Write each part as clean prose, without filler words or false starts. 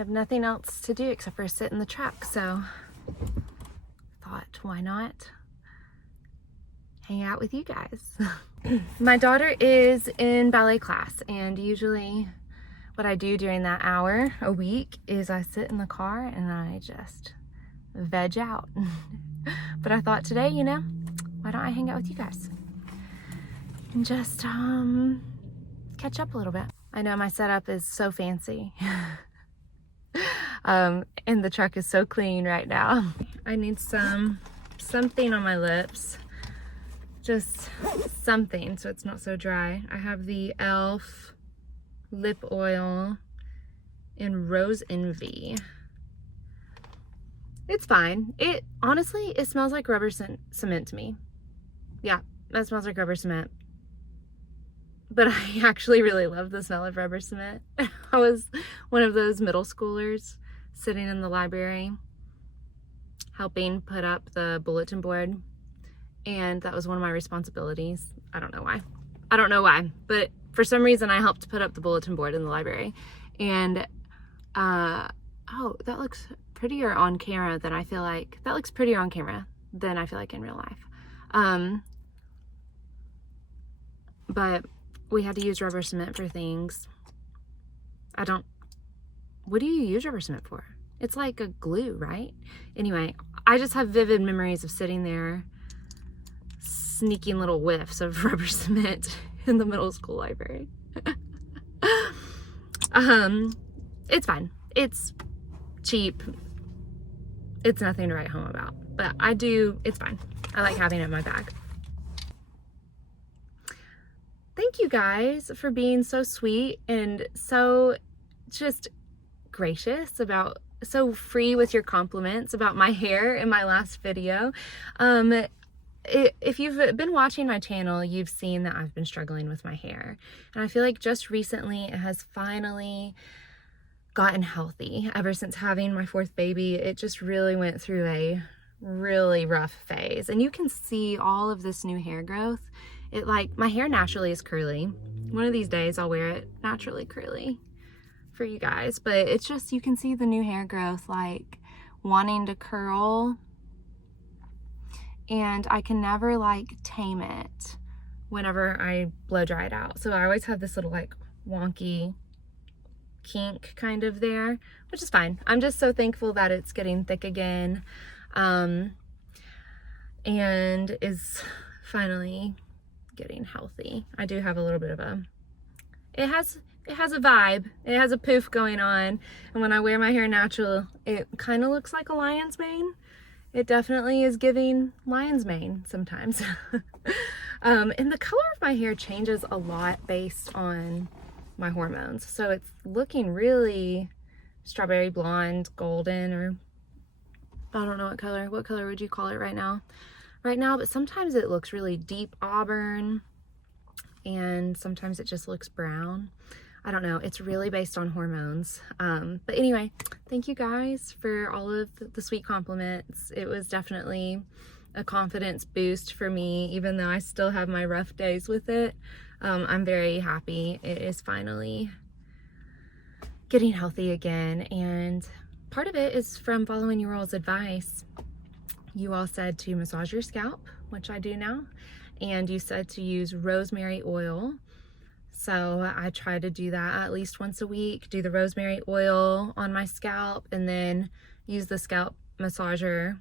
have nothing else to do except for sit in the truck, so thought, why not hang out with you guys? My daughter is in ballet class, and usually what I do during that hour a week is I sit in the car and I just veg out. But I thought today, you know, why don't I hang out with you guys and just catch up a little bit. I know my setup is so fancy. And the truck is so clean right now. I need something on my lips. Just something so it's not so dry. I have the e.l.f. lip oil in Rose Envy. It's fine. It honestly, it smells like rubber cement to me. Yeah, that smells like rubber cement. But I actually really love the smell of rubber cement. I was one of those middle schoolers sitting in the library helping put up the bulletin board, and that was one of my responsibilities. I don't know why. I don't know why, but for some reason I helped put up the bulletin board in the library. And oh, that looks prettier on camera than I feel like. That looks prettier on camera than I feel like in real life. But we had to use rubber cement for things. What do you use rubber cement for? It's like a glue, right? Anyway, I just have vivid memories of sitting there sneaking little whiffs of rubber cement in the middle school library. It's fine. It's cheap. It's nothing to write home about, but it's fine. I like having it in my bag. Thank you guys for being so sweet and so just gracious about, so free with your compliments about my hair in my last video. If you've been watching my channel, you've seen that I've been struggling with my hair, and I feel like just recently it has finally gotten healthy. Ever since having my 4th baby, it just really went through a really rough phase, and you can see all of this new hair growth. My hair naturally is curly. One of these days I'll wear it naturally curly for you guys, but it's just, you can see the new hair growth like wanting to curl, and I can never like tame it whenever I blow dry it out. So I always have this little like wonky kink kind of there, which is fine. I'm just so thankful that it's getting thick again, and is finally getting healthy. I do have a little bit of it has a vibe. It has a poof going on, and when I wear my hair natural, it kind of looks like a lion's mane. It definitely is giving lion's mane sometimes. And the color of my hair changes a lot based on my hormones. So it's looking really strawberry blonde, golden, or I don't know what color. What color would you call it right now? But sometimes it looks really deep auburn, and sometimes it just looks brown. I don't know. It's really based on hormones. But anyway, thank you guys for all of the sweet compliments. It was definitely a confidence boost for me, even though I still have my rough days with it. I'm very happy it is finally getting healthy again, and part of it is from following your all's advice. You all said to massage your scalp, which I do now, and you said to use rosemary oil. So I try to do that at least once a week, do the rosemary oil on my scalp, and then use the scalp massager,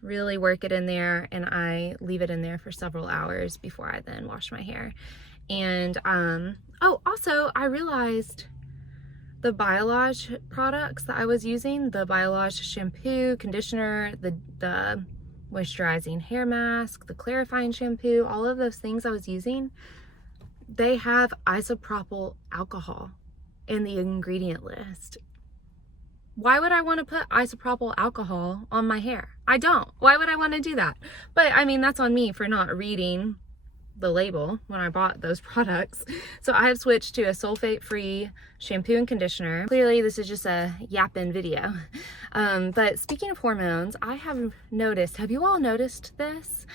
really work it in there, and I leave it in there for several hours before I then wash my hair. And oh, also I realized the Biolage products that I was using, the Biolage shampoo, conditioner, the moisturizing hair mask, the clarifying shampoo, all of those things I was using, they have isopropyl alcohol in the ingredient list. Why would I want to put isopropyl alcohol on my hair? I don't. Why would I want to do that? But I mean, that's on me for not reading the label when I bought those products. So I have switched to a sulfate-free shampoo and conditioner. Clearly this is just a yapping video. But speaking of hormones, I have noticed, have you all noticed this?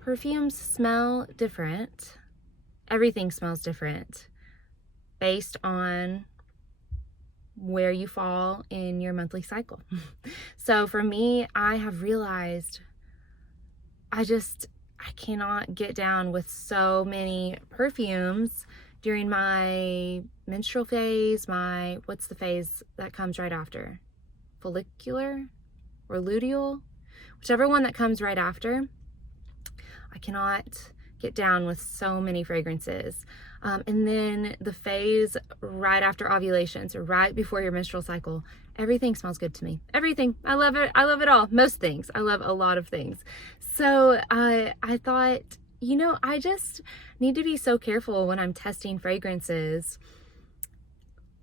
Perfumes smell different. Everything smells different based on where you fall in your monthly cycle. So for me, I have realized I cannot get down with so many perfumes during my menstrual phase, what's the phase that comes right after? Follicular or luteal? Whichever one that comes right after. I cannot get down with so many fragrances. And then the phase right after ovulation, so right before your menstrual cycle, everything smells good to me. Everything. I love it. I love it all. Most things. I love a lot of things. So I thought, you know, I just need to be so careful when I'm testing fragrances.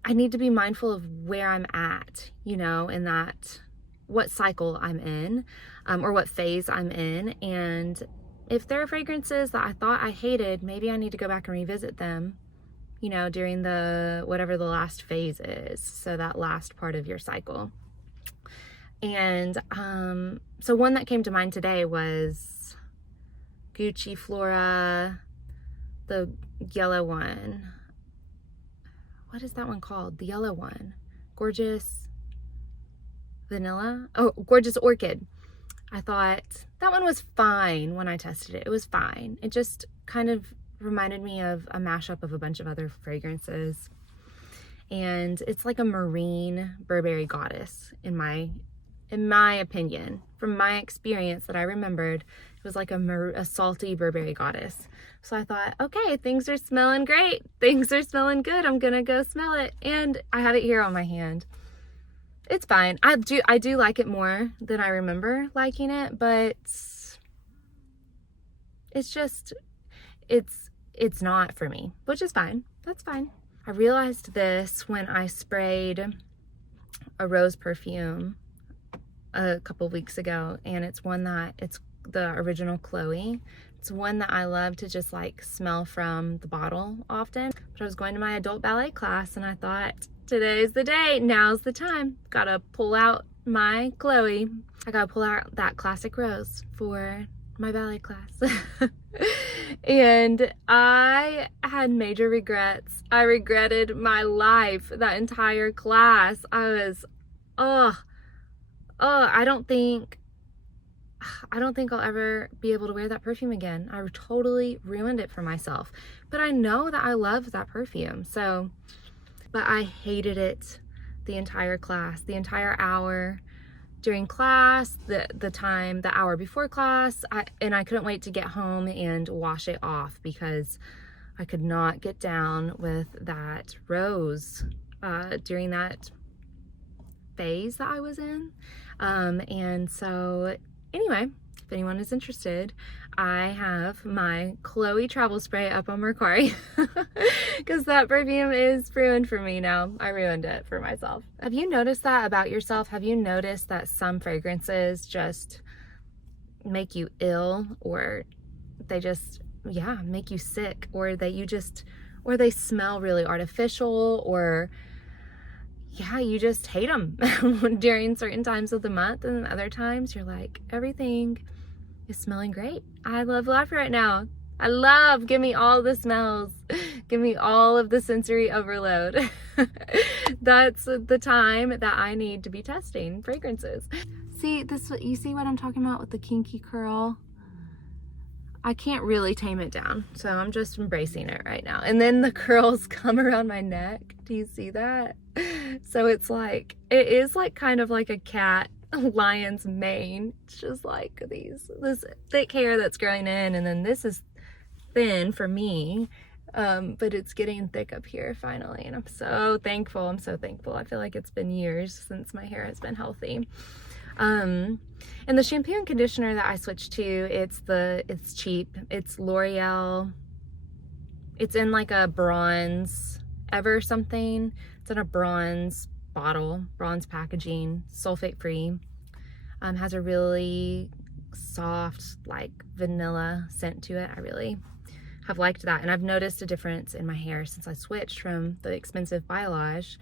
I need to be mindful of where I'm at, you know, in that, what cycle I'm in, or what phase I'm in. And if there are fragrances that I thought I hated, maybe I need to go back and revisit them, you know, during whatever the last phase is. So that last part of your cycle. And so one that came to mind today was Gucci Flora, the yellow one. What is that one called? The yellow one. Gorgeous Vanilla? Oh, Gorgeous Orchid. I thought that one was fine when I tested it. It was fine. It just kind of reminded me of a mashup of a bunch of other fragrances. And it's like a marine Burberry goddess in my opinion. From my experience that I remembered, it was like a salty Burberry goddess. So I thought, okay, things are smelling great. Things are smelling good. I'm gonna go smell it. And I have it here on my hand. It's fine. I do like it more than I remember liking it, but it's just, it's not for me, which is fine. That's fine. I realized this when I sprayed a rose perfume a couple weeks ago, and it's the original Chloe. It's one that I love to just like smell from the bottle often. But I was going to my adult ballet class and I thought, today's the day, now's the time. Gotta pull out my Chloe. I gotta pull out that classic rose for my ballet class. And I had major regrets. I regretted my life that entire class. I was, I don't think I'll ever be able to wear that perfume again. I totally ruined it for myself. But I know that I love that perfume. So, but I hated it the entire class, the entire hour during class, the hour before class. And I couldn't wait to get home and wash it off because I could not get down with that rose during that phase that I was in. And so anyway, if anyone is interested, I have my Chloe travel spray up on Mercari because that perfume is ruined for me now. I ruined it for myself. Have you noticed that about yourself? Have you noticed that some fragrances just make you ill, or they just, make you sick, or they smell really artificial, or you just hate them during certain times of the month, and then other times you're like, everything is smelling great. I love life right now. Give me all the smells. Give me all of the sensory overload. That's the time that I need to be testing fragrances. You see what I'm talking about with the kinky curl? I can't really tame it down, so I'm just embracing it right now. And then the curls come around my neck. Do you see that? So it is like kind of like a cat lion's mane. It's just like this thick hair that's growing in, and then this is thin for me, but it's getting thick up here finally, and I'm so thankful. I feel like it's been years since my hair has been healthy. And the shampoo and conditioner that I switched to, it's cheap. It's L'Oreal. It's in like a bronze ever something. It's in a bronze bottle, bronze packaging, sulfate free. Has a really soft, like vanilla scent to it. I really have liked that. And I've noticed a difference in my hair since I switched from the expensive Biolage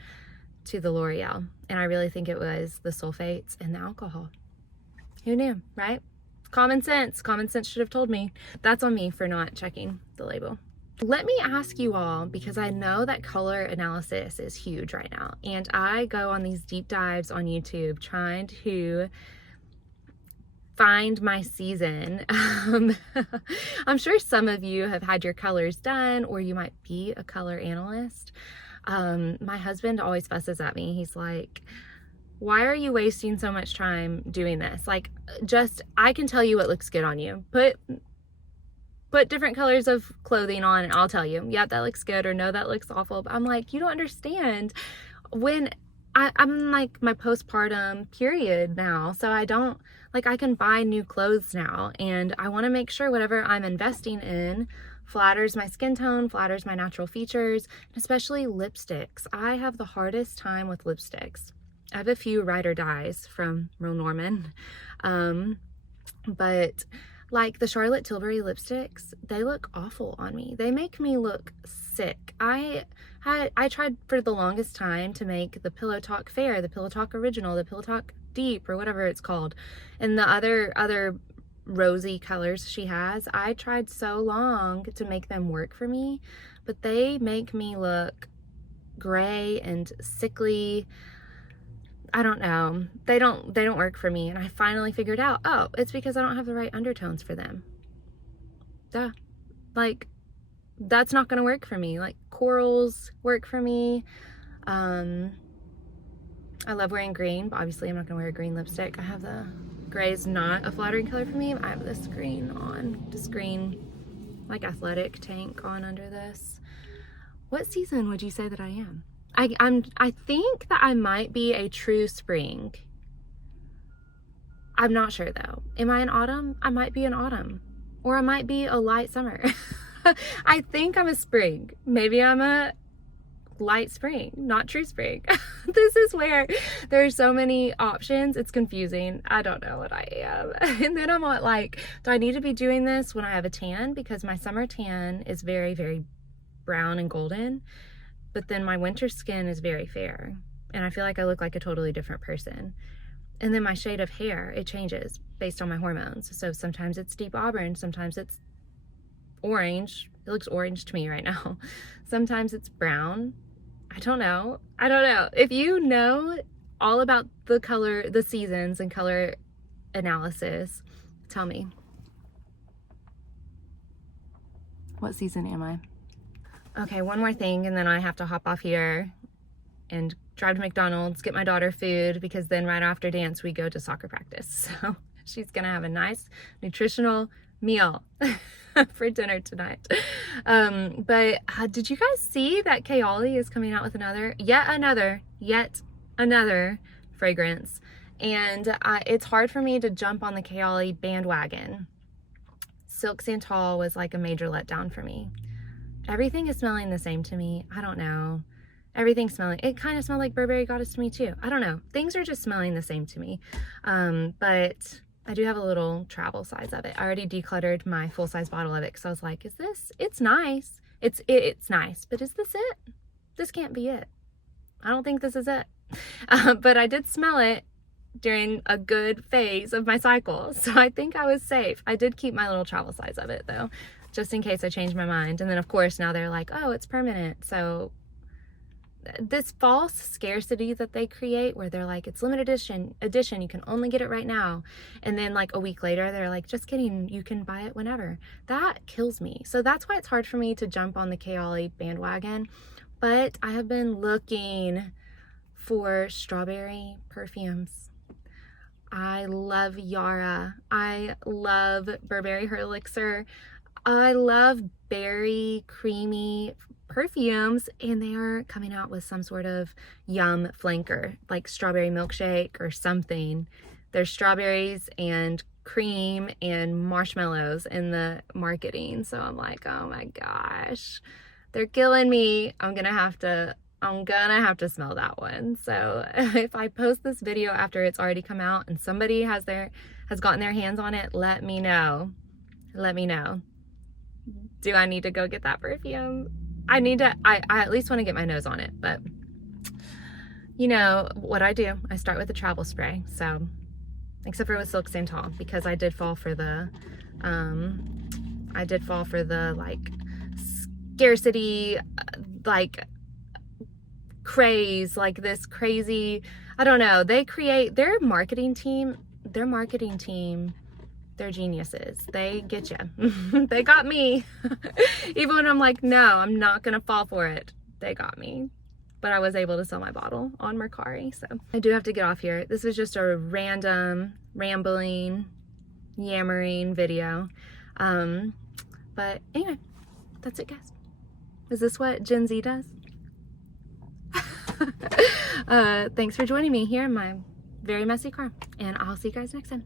to the L'Oreal. And I really think it was the sulfates and the alcohol. Who knew, right? Common sense. Common sense should have told me. That's on me for not checking the label. let me ask you all, because I know that color analysis is huge right now, and I go on these deep dives on YouTube trying to find my season. I'm sure some of you have had your colors done, or you might be a color analyst. My husband always fusses at me. He's like, why are you wasting so much time doing this? Like, just, I can tell you what looks good on you. Put different colors of clothing on and I'll tell you, yeah, that looks good, or no, that looks awful. But I'm like, you don't understand. When I'm like my postpartum period now, so I don't, like, I can buy new clothes now, and I want to make sure whatever I'm investing in flatters my skin tone, flatters my natural features, especially lipsticks. I have the hardest time with lipsticks. I have a few ride or dies from Real Norman, but like the Charlotte Tilbury lipsticks, they look awful on me. They make me look sick. I tried for the longest time to make the Pillow Talk Fair, the Pillow Talk Original, the Pillow Talk Deep, or whatever it's called, and the other rosy colors she has. I tried so long to make them work for me, but they make me look gray and sickly. I don't know. They don't work for me. And I finally figured out, oh, it's because I don't have the right undertones for them. Duh. Like, that's not going to work for me. Like, corals work for me. I love wearing green, but obviously I'm not going to wear a green lipstick. I have the gray is not a flattering color for me. I have this green on, this green, like, athletic tank on under this. What season would you say that I am? I think that I might be a true spring. I'm not sure though. Am I an autumn? I might be an autumn, or I might be a light summer. I think I'm a spring. Maybe I'm a light spring, not true spring. This is where there's so many options. It's confusing. I don't know what I am. And then I'm like, do I need to be doing this when I have a tan? Because my summer tan is very, very brown and golden. But then my winter skin is very fair, and I feel like I look like a totally different person. And then my shade of hair, it changes based on my hormones. So sometimes it's deep auburn, sometimes it's orange. It looks orange to me right now. Sometimes it's brown. I don't know. If you know all about the color, the seasons and color analysis, tell me. What season am I? Okay, one more thing, and then I have to hop off here and drive to McDonald's, get my daughter food, because then right after dance, we go to soccer practice. So she's gonna have a nice, nutritional meal for dinner tonight. But did you guys see that Kayali is coming out with yet another fragrance? And it's hard for me to jump on the Kayali bandwagon. Silk Santal was like a major letdown for me. Everything is smelling the same to me. I don't know. Everything's smelling. It kind of smelled like Burberry Goddess to me too. I don't know. Things are just smelling the same to me. But I do have a little travel size of it. I already decluttered my full size bottle of it because I was like, it's nice. It's nice, but is this it? This can't be it. I don't think this is it. But I did smell it during a good phase of my cycle. So I think I was safe. I did keep my little travel size of it though, just in case I changed my mind. And then of course now they're like, oh, it's permanent. So this false scarcity that they create, where they're like, it's limited edition, you can only get it right now. And then like a week later, they're like, just kidding, you can buy it whenever. That kills me. So that's why it's hard for me to jump on the Kayali bandwagon. But I have been looking for strawberry perfumes. I love Yara. I love Burberry Her Elixir. I love berry creamy perfumes, and they are coming out with some sort of yum flanker, like strawberry milkshake or something. There's strawberries and cream and marshmallows in the marketing. So I'm like, oh my gosh, they're killing me. I'm gonna have to smell that one. So if I post this video after it's already come out and somebody has gotten their hands on it, let me know. Do I need to go get that perfume? I at least want to get my nose on it. But you know what I do, I start with a travel spray. So except for with Silk Santal, because I did fall for the like scarcity, like craze, like this crazy, I don't know, they create their marketing team, they're geniuses. They get you. They got me. Even when I'm like, no, I'm not gonna fall for it, they got me. But I was able to sell my bottle on Mercari. So I do have to get off here. This was just a random rambling, yammering video. But anyway, that's it, guys. Is this what Gen Z does? Thanks for joining me here in my very messy car, and I'll see you guys next time.